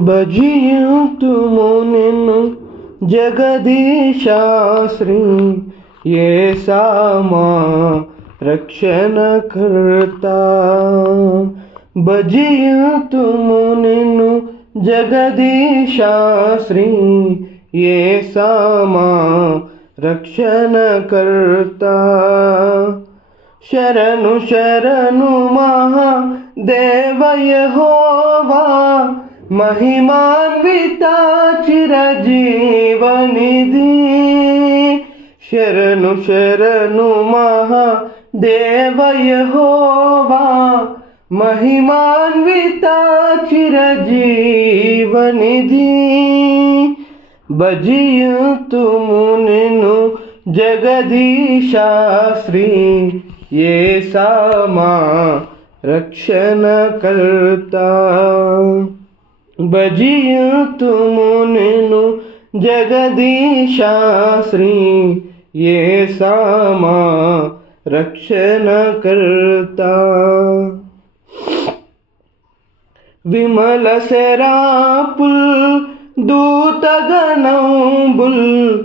భజింతుము నిన్ను జగదీశాశ్రీ యేసా మా రక్షణకర్త. భజింతుము నిన్ను జగదీశాశ్రీ యేసా మా రక్షణకర్త. శరణు శరణు మహాదేవ యెహోవా, महिमान्वित चिरजीवनिधि. शरणु शरणु महादेव यहोवा, महिमान्वित चिरजीवनिधि. भजिंतुमु निन्नु जगदीशाश्री येसा मा रक्षणकर्ता. भजिंतुमु निन्नु जगदीशाश्री येसा मा रक्षणकर्ता. विमल सेरापुल दूतगणंबुल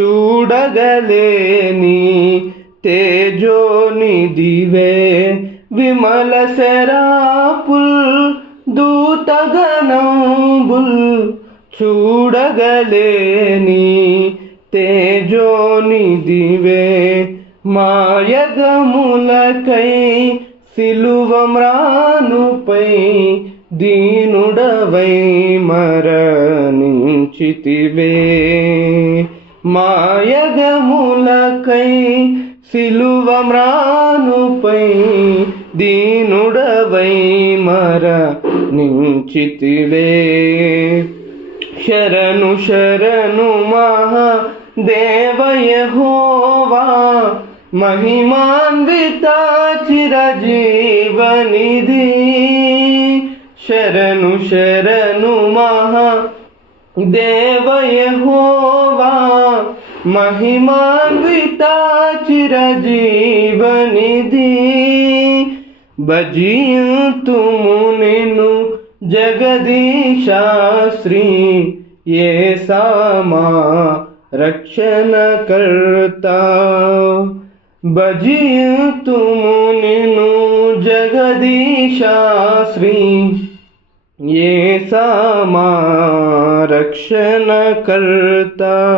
చూడగలేని తేజోనిధివే. విమల సెరాపుల్ దూతగణంబుల్ చూడగలేని తేజోనిధివే. మాయగములకై సిలువమ్రానుపై దీనుడవై మరణించితివే. మాయగములకై సిలువమ్రానుపై దీనుడవై మరణించితివే. శరణు శరణు మహాదేవ యెహోవా, महिमान्वित चिरजीवनिधि. शरणु शरणु महादेव यहोवा, महिमान्वित चिरजीवनिधि. भजिंतुमु निन्नु जगदीशाश्री येसा मा रक्षणकर्ता. भजिंतुमु निन्नु जगदीशाश्री येसा मा रक्षणकर्ता.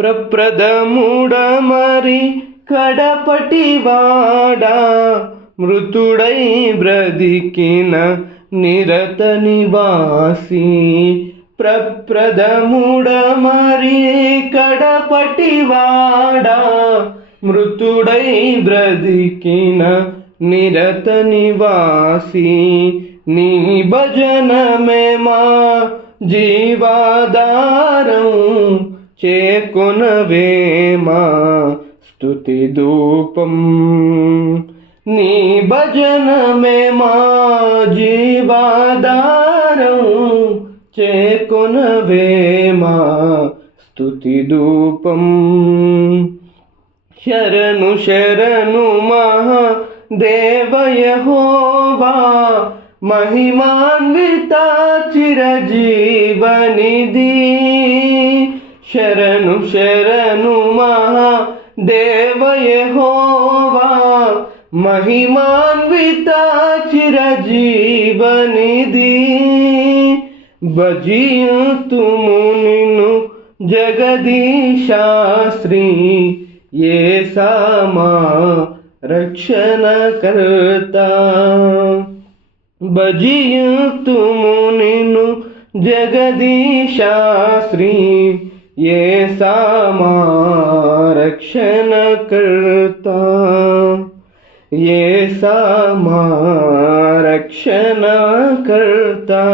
प्रप्रथमुडमरि कడपटिवाडा, मृतुडै ब्रदिकिन निरत निवासी. प्रप्रथमुडमरि कడపటివాడా, మృతుడై బ్రతికిన నిరత నివాసి. నీ భజనమే మా జీవాధారం, చేకొనవే మా స్తుతి ధూపం. నీ భజనమే మా జీవాధారం, చేకొనవే మా స్తుతి ధూపం. శరణు శరణు మహాదేవ యెహోవా, महिमान्वित चिरजीवनिधि. शरणु शरणु महादेव यहोवा, महिमान्वित चिरजीवनिधि. भजिंतुमु निन्नु जगदीशाश्री येसा मा रक्षणकर्ता. भजिंतुमु निन्नु जगदीशाश्री येसा मा रक्षणकर्ता. येसा मा रक्षणकर्ता.